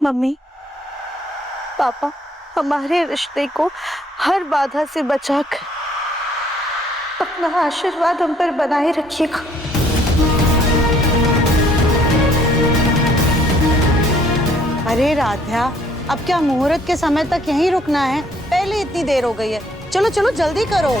Mummy papa, हमारे रिश्ते को हर बाधा से बचाकर अपना आशीर्वाद हम पर बनाए रखिएगा। अरे राधा, अब क्या मुहूर्त के समय तक यहीं रुकना है? पहले इतनी देर हो गई है। चलो चलो जल्दी करो।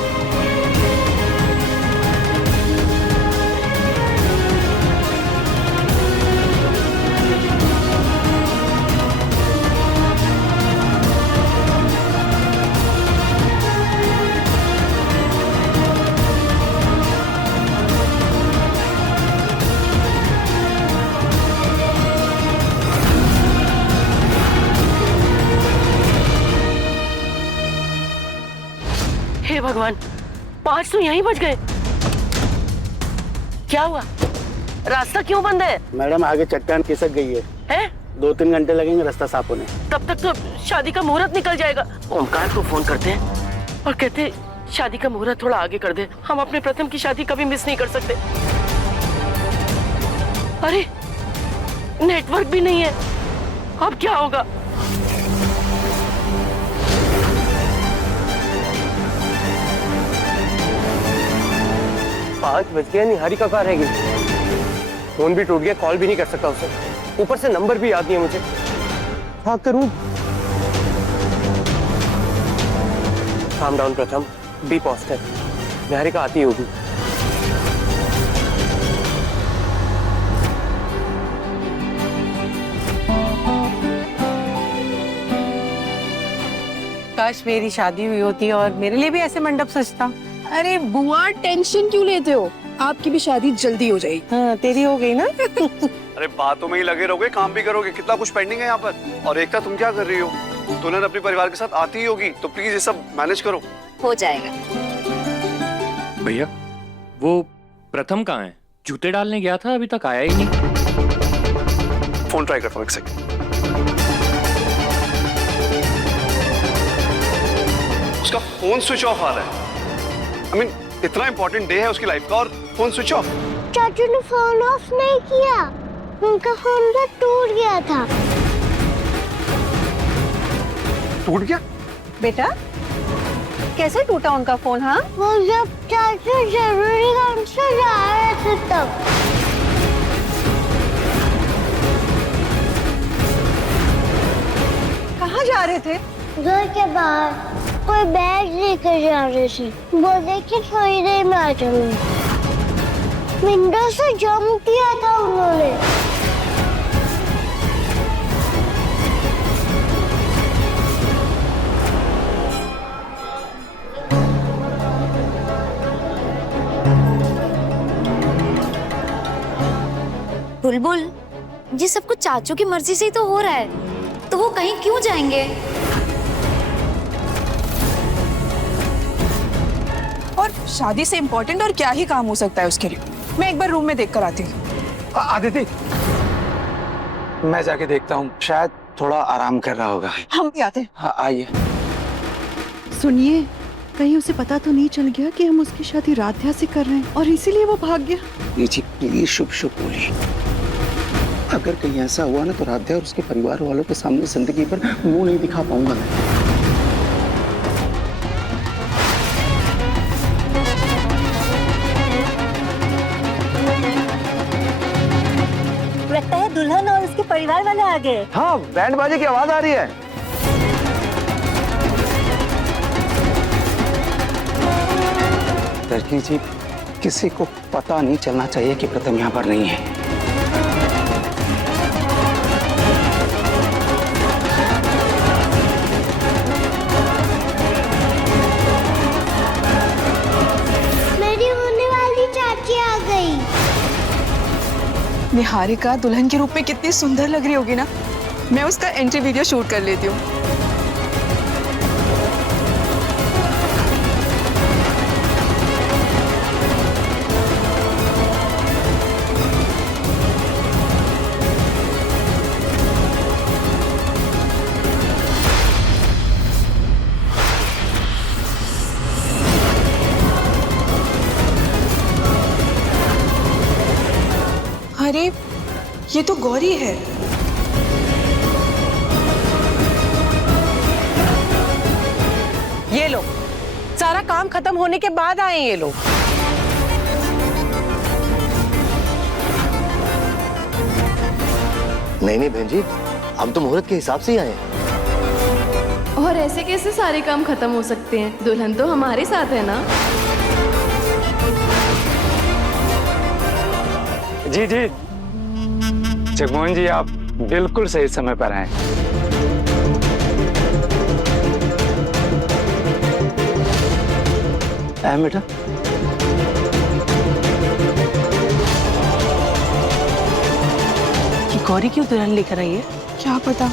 हे भगवान, 5 तो यहीं बज गए। क्या हुआ? रास्ता क्यों बंद है? मैडम आगे चट्टान खिसक गई है। हैं? 2-3 घंटे लगेंगे रास्ता साफ होने। तब तक तो शादी का मुहूर्त निकल जाएगा। ओमकार को फोन करते हैं और कहते हैं शादी का मुहूर्त थोड़ा आगे कर दे, हम अपने प्रथम की शादी कभी मिस नहीं कर सकते। अरे नेटवर्क भी नहीं है, अब क्या होगा? पाँच बज गए, निहारी का कहाँ रह गई? फोन भी टूट गया, कॉल भी नहीं कर सकता उसे, ऊपर से नंबर भी याद नहीं है मुझे। क्या करूं? काम डाउन प्रथम, बी पॉजिटिव, निहारी का आती होगी। काश मेरी शादी हुई होती और मेरे लिए भी ऐसे मंडप सजता। अरे बुआ, टेंशन क्यों लेते हो? आपकी भी शादी जल्दी हो जाएगी। हाँ, तेरी हो गई ना? अरे बातों में ही लगे रहोगे, काम भी करोगे, कितना कुछ पेंडिंग है यहाँ पर। और एकता, तुम क्या कर रही हो? दुल्हन अपने परिवार के साथ आती ही होगी, तो प्लीज ये सब मैनेज करो। हो जाएगा। भैया, वो प्रथम कहाँ है? जूते डालने गया था, अभी तक आया ही नहीं। फोन ट्राई करता हूँ, एक सेकंड। उसका फोन स्विच ऑफ आ रहा है। I mean, इतना इंपॉर्टेंट डे है उसकी लाइफ का और फोन स्विच ऑफ। चाचू ने फोन ऑफ नहीं किया, उनका फोन तो टूट गया था। टूट गया? बेटा कैसे टूटा उनका फोन? हाँ, वो जब चाचू जरूरी काम से जा रहे थे तब। कहाँ जा रहे थे? घर के बाहर कोई बैग लेकर जा रहे थे, बोले कि थोड़ी देर में आ जाऊंगी। विंडो से जंप किया था उन्होंने। बुलबुल, ये सब कुछ चाचू की मर्जी से ही तो हो रहा है, तो वो कहीं क्यों जाएंगे? और शादी से इम्पोर्टेंट और क्या ही काम हो सकता है उसके लिए। मैं एक बार रूम में देख कर आती हूँ। आदिति, मैं जाके देखता हूँ, शायद थोड़ा आराम कर रहा होगा। हम भी आते हैं। हाँ, आइए। सुनिए, कहीं उसे पता तो नहीं चल गया कि हम उसकी शादी राध्या से कर रहे हैं और इसीलिए वो भाग गया? जी प्लीज शुभ शुभ बोलिए। अगर कहीं ऐसा हुआ ना तो राध्या और उसके परिवार वालों के सामने जिंदगी पर मुंह नहीं दिखा पाऊंगा मैं। लगता है दुल्हन और उसके परिवार वाले आ गए। हाँ, बैंड बाजे की आवाज आ रही है। दर्जी जी, किसी को पता नहीं चलना चाहिए कि प्रथम यहाँ पर नहीं है। मेरी होने वाली चाची आ गई। निहारिका दुल्हन के रूप में कितनी सुंदर लग रही होगी ना। मैं उसका एंट्री वीडियो शूट कर लेती हूँ। अरे ये तो गौरी है। ये लो, सारा काम खत्म होने के बाद आए ये लोग। नहीं नहीं बहन जी, हम तो मुहूर्त के हिसाब से ही आए हैं। और ऐसे कैसे सारे काम खत्म हो सकते हैं? दुल्हन तो हमारे साथ है ना। जी जी, जगमोहन जी आप बिल्कुल सही समय पर आए। बेटा ये गौरी क्यों दुल्हन लेकर आई है? क्या पता,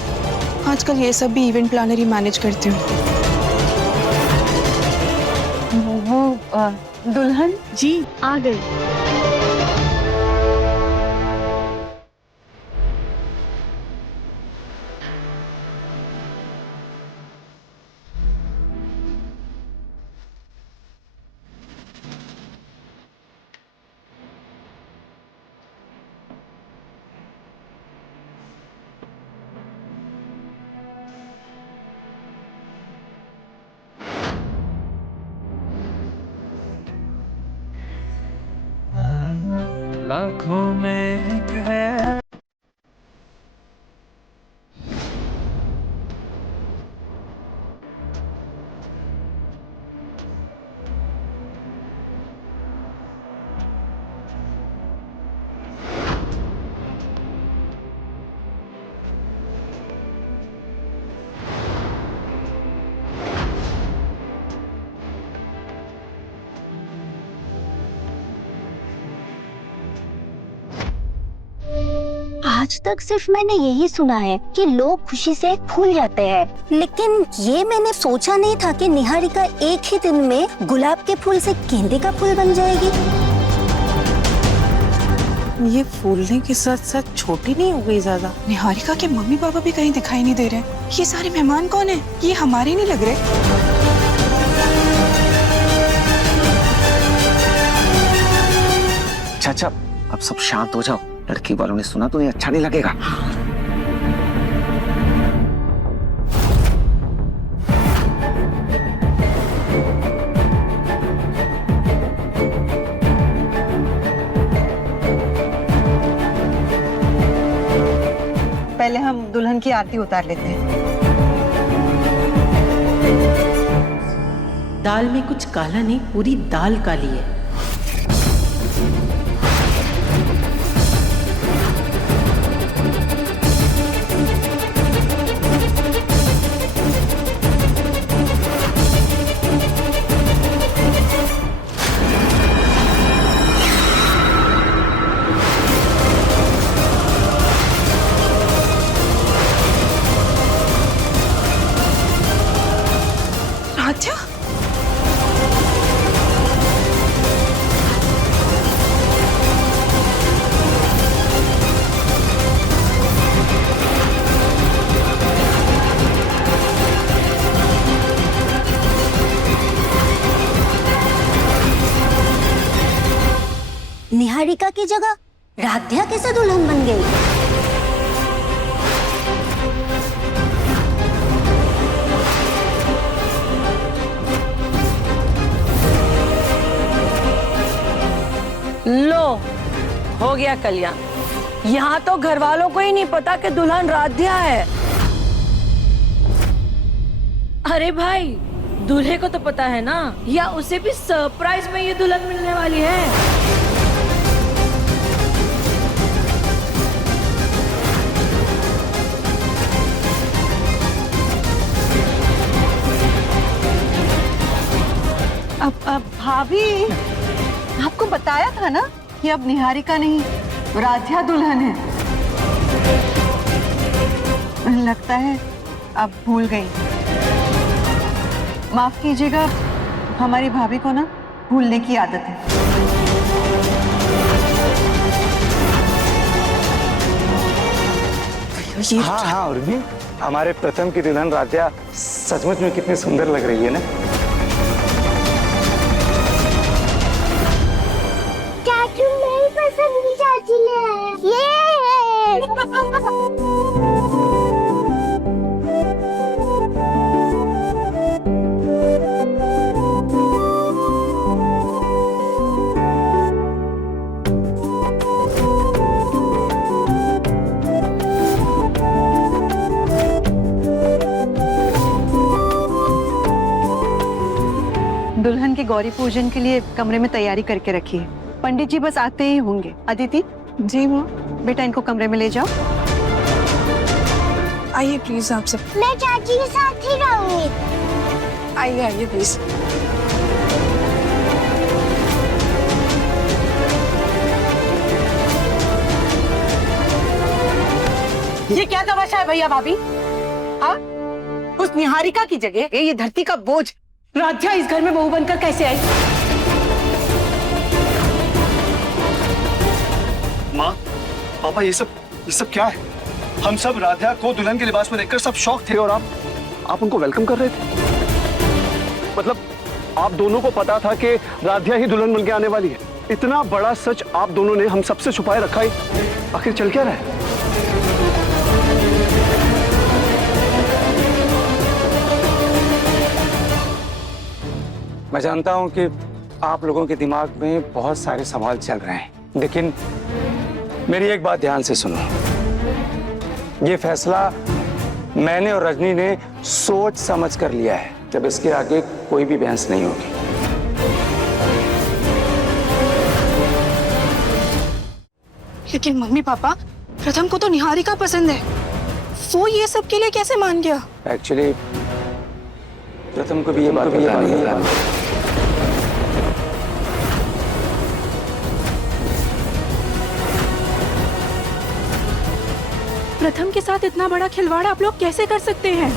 आजकल ये सब भी इवेंट प्लानर ही मैनेज करते हो। वो दुल्हन जी आ गई। लाखों में एक है। आज तक सिर्फ मैंने यही सुना है कि लोग खुशी से फूल जाते हैं, लेकिन ये मैंने सोचा नहीं था कि निहारिका एक ही दिन में गुलाब के फूल से गेंदे का फूल बन जाएगी। ये फूलने के साथ साथ छोटी नहीं हो गई ज्यादा? निहारिका के मम्मी पापा भी कहीं दिखाई नहीं दे रहे। ये सारे मेहमान कौन है? ये हमारे नहीं लग रहे। अच्छा, अब सब शांत हो जाओ। लड़की वालों ने सुना तो ये अच्छा नहीं लगेगा। पहले हम दुल्हन की आरती उतार लेते हैं। दाल में कुछ काला नहीं, पूरी दाल काली है। राध्या, निहारिका की जगह राध्या कैसे दुल्हन बन गई? लो, हो गया कल्याण। यहाँ तो घर वालों को ही नहीं पता कि दुल्हन राध्या है। अरे भाई, दूल्हे को तो पता है ना, या उसे भी सरप्राइज में ये दुल्हन मिलने वाली है। अब भाभी, आपको बताया था ना कि अब निहारिका नहीं राध्या दुल्हन है। लगता है अब भूल गई। माफ कीजिएगा, हमारी भाभी को ना भूलने की आदत है। हाँ उर्मी, हमारे प्रथम की दुल्हन राध्या सचमुच में कितनी सुंदर लग रही है ना। चाचू मेरी पसंद की चाची ले आए। दुल्हन के गौरी पूजन के लिए कमरे में तैयारी करके रखी है। पंडित जी बस आते ही होंगे। अदिति, जी माँ। बेटा इनको कमरे में ले जाओ। आइए प्लीज आप सब। मैं चाची के साथ ही रहूंगी। आइए आइए प्लीज। ये क्या तमाशा है भैया भाभी? हाँ, उस निहारिका की जगह ये धरती का बोझ राध्या इस घर में बहू बनकर कैसे आई? माँ, पापा, ये सब क्या है? हम सब राधा को दुल्हन के लिबास में देखकर सब शौक थे और आप उनको वेलकम कर रहे थे। मतलब आप दोनों को पता था कि राधा ही दुल्हन बन के आने वाली है। इतना बड़ा सच आप दोनों ने हम सबसे छुपाए रखा है। आखिर चल क्या रहा है? मैं जानता हूं कि आप लोगों के दिमाग में बहुत सारे सवाल चल रहे हैं, लेकिन मेरी एक बात ध्यान से सुनो। ये फैसला मैंने और रजनी ने सोच समझ कर लिया है। जब इसके आगे कोई भी बहस नहीं होगी। लेकिन मम्मी पापा, प्रथम को तो निहारिका पसंद है, वो ये सब के लिए कैसे मान गया? एक्चुअली प्रथम को भी ये बात पता नहीं था। प्रथम के साथ इतना बड़ा खिलवाड़ आप लोग कैसे कर सकते हैं?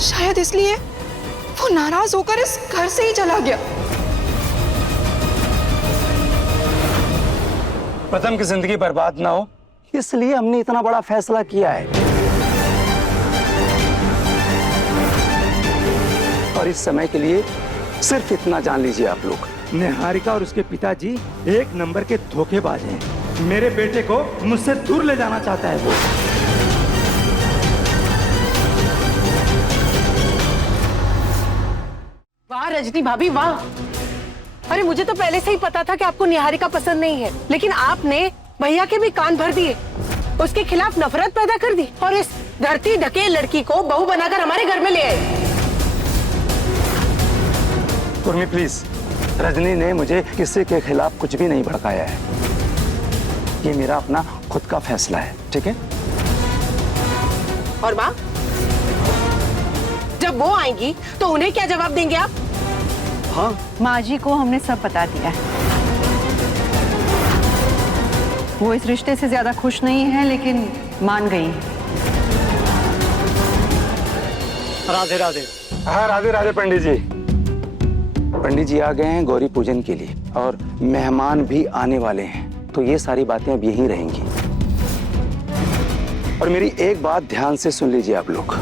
शायद इसलिए वो नाराज होकर इस घर से ही चला गया। प्रथम की जिंदगी बर्बाद ना हो, इसलिए हमने इतना बड़ा फैसला किया है। और इस समय के लिए सिर्फ इतना जान लीजिए आप लोग, निहारिका और उसके पिताजी एक नंबर के धोखेबाज हैं। मेरे बेटे को मुझसे दूर ले जाना चाहता है वो। वाह रजनी भाभी वाह। अरे मुझे तो पहले से ही पता था कि आपको निहारिका पसंद नहीं है, लेकिन आपने भैया के भी कान भर दिए, उसके खिलाफ नफरत पैदा कर दी और इस धरती ढके लड़की को बहू बनाकर हमारे घर में ले आए। उर्मी प्लीज, रजनी ने मुझे किसी के खिलाफ कुछ भी नहीं भड़काया है। ये मेरा अपना खुद का फैसला है, ठीक है? और माँ, जब वो आएंगी तो उन्हें क्या जवाब देंगे आप? हाँ, माँ जी को हमने सब बता दिया है। वो इस रिश्ते से ज्यादा खुश नहीं है, लेकिन मान गई है। राधे राधे। हाँ राधे राधे पंडित जी। पंडित जी आ गए हैं गौरी पूजन के लिए और मेहमान भी आने वाले हैं, तो ये सारी बातें अब यहीं रहेंगी। और मेरी एक बात ध्यान से सुन लीजिए आप लोग,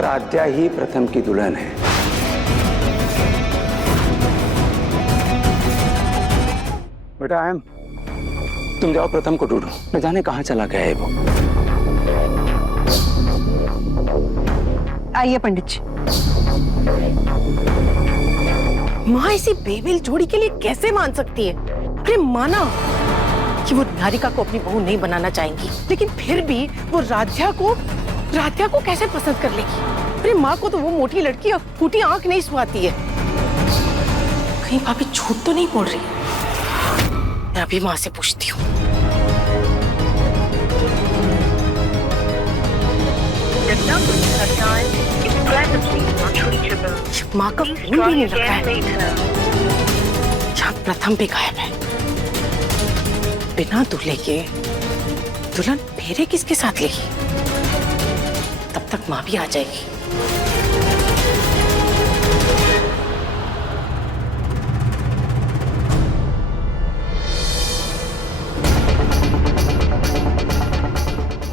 राध्या ही प्रथम की दुल्हन है। बेटा आयम, तुम जाओ प्रथम को ढूंढो, न जाने कहाँ चला गया है वो। आइए पंडित जी। माँ इसी बेमेल जोड़ी के लिए कैसे मान सकती है? अरे माना कि वो निहारिका को अपनी बहू नहीं बनाना चाहेंगी, लेकिन फिर भी वो राध्या को कैसे पसंद कर लेगी? अरे माँ को तो वो मोटी लड़की और फूटी आंख नहीं सुहाती है। कहीं भाभी झूठ तो नहीं बोल रही? मैं अभी माँ से पूछती हूँ। माँ का फोन भी नहीं लग रहा है। यहाँ प्रथम भी गायब है। बिना दूल्हे के दुल्हन फेरे किसके साथ लेगी? तब तक माँ भी आ जाएगी।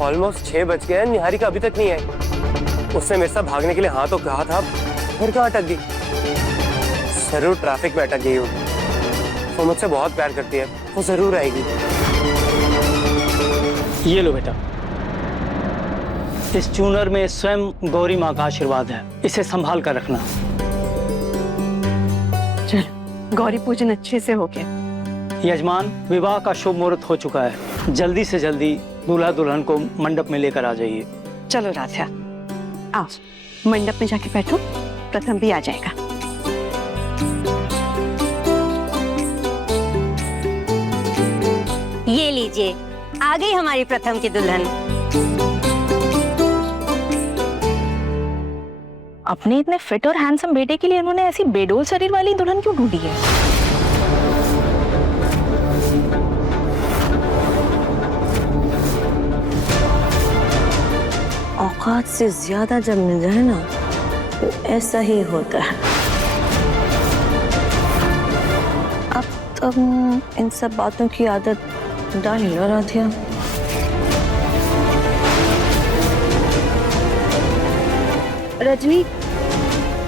ऑलमोस्ट 6 बज गए हैं, निहारिका अभी तक नहीं आई। उसने मेरे साथ भागने के लिए हाँ तो कहा था, फिर कहाँ अटक गई? जरूर ट्रैफिक में अटक गई होगी। वो मुझसे बहुत प्यार करती है, वो जरूर आएगी। ये लो बेटा, इस चूनर में स्वयं गौरी माँ का आशीर्वाद है, इसे संभाल कर रखना। चलो, गौरी पूजन अच्छे से हो गया। यजमान, विवाह का शुभ मुहूर्त हो चुका है, जल्दी से जल्दी दूल्हा दुल्हन को मंडप में लेकर आ जाइए। चलो राध्या, आओ मंडप में जाके बैठो, प्रथम भी आ जाएगा। ये लीजिए, आ गई हमारी प्रथम की दुल्हन। अपने इतने फिट और हैंडसम बेटे के लिए उन्होंने ऐसी बेडोल शरीर वाली दुल्हन क्यों ढूंढी है? औकात से ज्यादा जब मिल जाए ना तो ऐसा ही होता है। अब तुम इन सब बातों की आदत डाल लो राधिया। रजनी,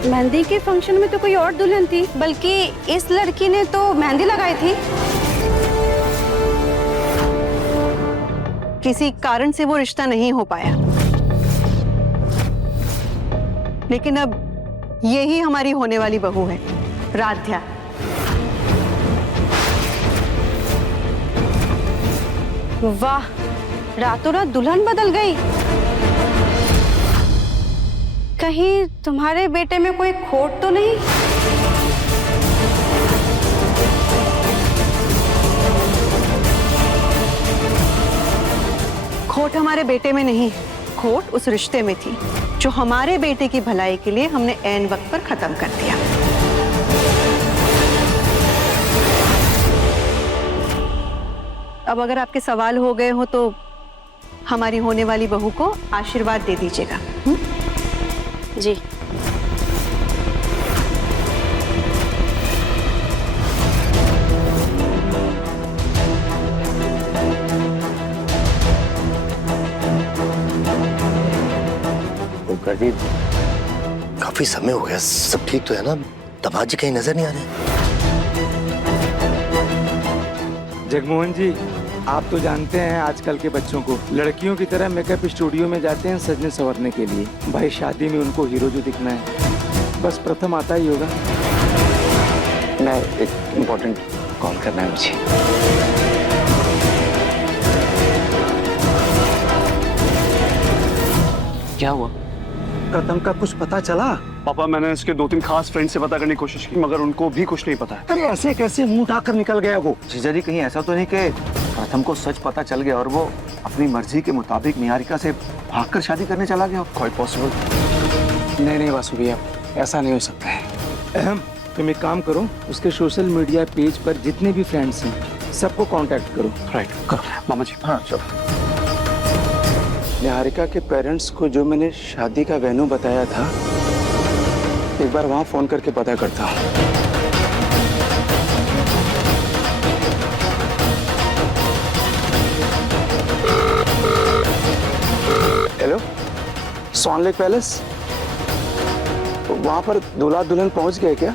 मेहंदी के फंक्शन में तो कोई और दुल्हन थी, बल्कि इस लड़की ने तो मेहंदी लगाई थी। किसी कारण से वो रिश्ता नहीं हो पाया, लेकिन अब यही हमारी होने वाली बहू है, राध्या। वाह, रातों रात दुल्हन बदल गई। कहीं तुम्हारे बेटे में कोई खोट तो नहीं? खोट हमारे बेटे में नहीं, खोट उस रिश्ते में थी जो हमारे बेटे की भलाई के लिए हमने ऐन वक्त पर खत्म कर दिया। अब अगर आपके सवाल हो गए हो तो हमारी होने वाली बहू को आशीर्वाद दे दीजिएगा। जी। मुखर्जी, काफी समय हो गया, सब ठीक तो है ना? दामाद जी कहीं नजर नहीं आ रहे? जगमोहन जी, आप तो जानते हैं आजकल के बच्चों को लड़कियों की तरह मेकअप स्टूडियो में जाते हैं सजने संवरने के लिए। भाई शादी में उनको हीरो जो दिखना है, बस प्रथम आता ही होगा। मैं एक इम्पोर्टेंट कॉल करना है मुझे। क्या हुआ? प्रथम का कुछ पता चला? पापा, मैंने इसके 2-3 खास फ्रेंड से पता करने की कोशिश की, मगर उनको भी कुछ नहीं पता है। अरे ऐसे कैसे मुंह उठाकर निकल गया वो? जीजा जी, कहीं ऐसा तो नहीं कि प्रथम को सच पता चल गया और वो अपनी मर्जी के मुताबिक निहारिका से भागकर शादी करने चला गया? Quite possible. नहीं वासु भैया, ऐसा नहीं हो सकता है। अहम, तुम एक काम करो, उसके सोशल मीडिया पेज पर जितने भी फ्रेंड्स हैं सबको कांटेक्ट करो। राइट, करो मामा जी। हाँ चलो। निहारिका के पेरेंट्स को जो मैंने शादी का वेन्यू बताया था, एक बार वहां फोन करके पता करता हूँ। हेलो, सॉन लेक पैलेस, वहां पर दूल्हा दुल्हन पहुंच गए क्या?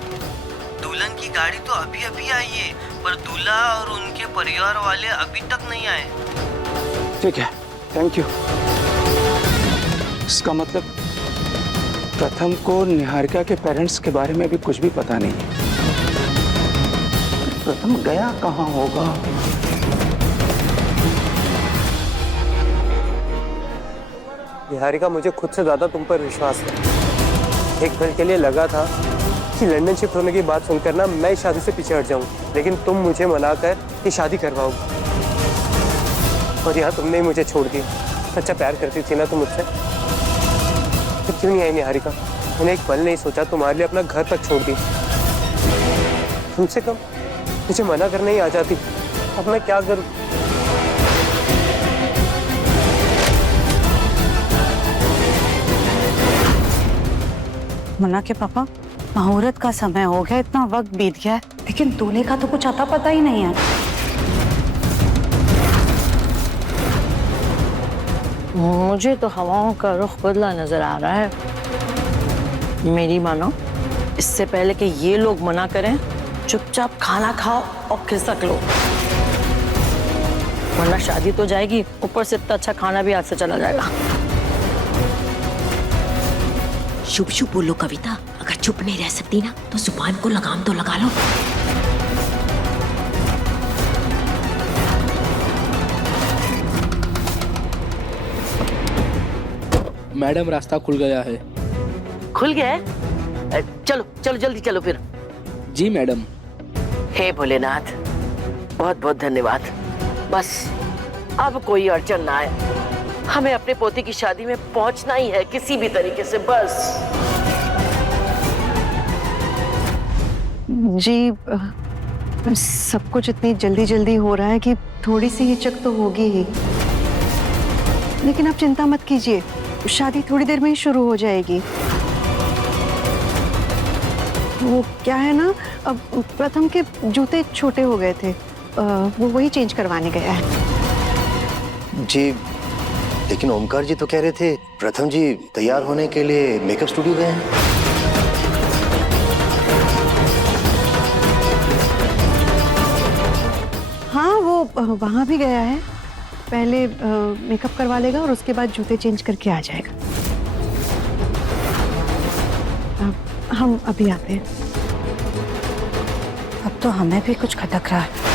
दुल्हन की गाड़ी तो अभी अभी आई है, पर दूल्हा और उनके परिवार वाले अभी तक नहीं आए। ठीक है, थैंक यू। इसका मतलब प्रथम को निहारिका के पेरेंट्स के बारे में भी कुछ भी पता नहीं है। प्रथम गया कहाँ होगा? निहारिका, मुझे खुद से ज्यादा तुम पर विश्वास है। एक पल के लिए लगा था कि लंदन शिफ्ट होने की बात सुनकर ना मैं शादी से पीछे हट जाऊं, लेकिन तुम मुझे मनाकर ये शादी करवाओगे, और यहाँ तुमने ही मुझे छोड़ दिया। सच्चा प्यार करती थी ना तुम मुझसे, तो क्यों नहीं आई निहारिका? मैंने एक पल नहीं सोचा, तुम्हारे लिए अपना घर तक छोड़ दी। कम से कम मुझे मना करने ही आ जाती। अब मैं क्या करूं? मना के पापा, मुहूर्त का समय हो गया, इतना वक्त बीत गया है, लेकिन दूल्हे का तो कुछ अता पता ही नहीं है। मुझे तो हवाओं का रुख बदला नजर आ रहा है। मेरी मानो, इससे पहले कि ये लोग मना करें, चुपचाप खाना खाओ और खिसक लो, वरना शादी तो जाएगी, ऊपर से इतना अच्छा खाना भी हाथ से चला जाएगा। शुभ शुभ बोलो कविता, अगर चुप नहीं रह सकती ना तो जुबान को लगाम तो लगा लो। मैडम, रास्ता खुल गया है। खुल गया है? चलो चलो जल्दी चलो फिर। जी मैडम। हे भोलेनाथ, बहुत बहुत धन्यवाद। बस अब कोई अड़चन ना आए, हमें अपने पोते की शादी में पहुंचना ही है किसी भी तरीके से, बस। जी सब कुछ इतनी जल्दी जल्दी हो रहा है कि थोड़ी सी हिचक तो होगी ही, लेकिन आप चिंता मत कीजिए, शादी थोड़ी देर में ही शुरू हो जाएगी। वो क्या है ना, अब प्रथम के जूते छोटे हो गए थे, वो वही चेंज करवाने गया है। जी लेकिन ओमकार जी तो कह रहे थे प्रथम जी तैयार होने के लिए मेकअप स्टूडियो गए हैं। हाँ वो वहाँ भी गया है, पहले मेकअप करवा लेगा और उसके बाद जूते चेंज करके आ जाएगा। हम अभी आते हैं। अब तो हमें भी कुछ खटक रहा है।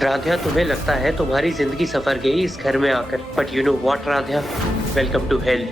राध्या, तुम्हें लगता है तुम्हारी जिंदगी सफर गई इस घर में आकर, but you know what Radhya, welcome to hello.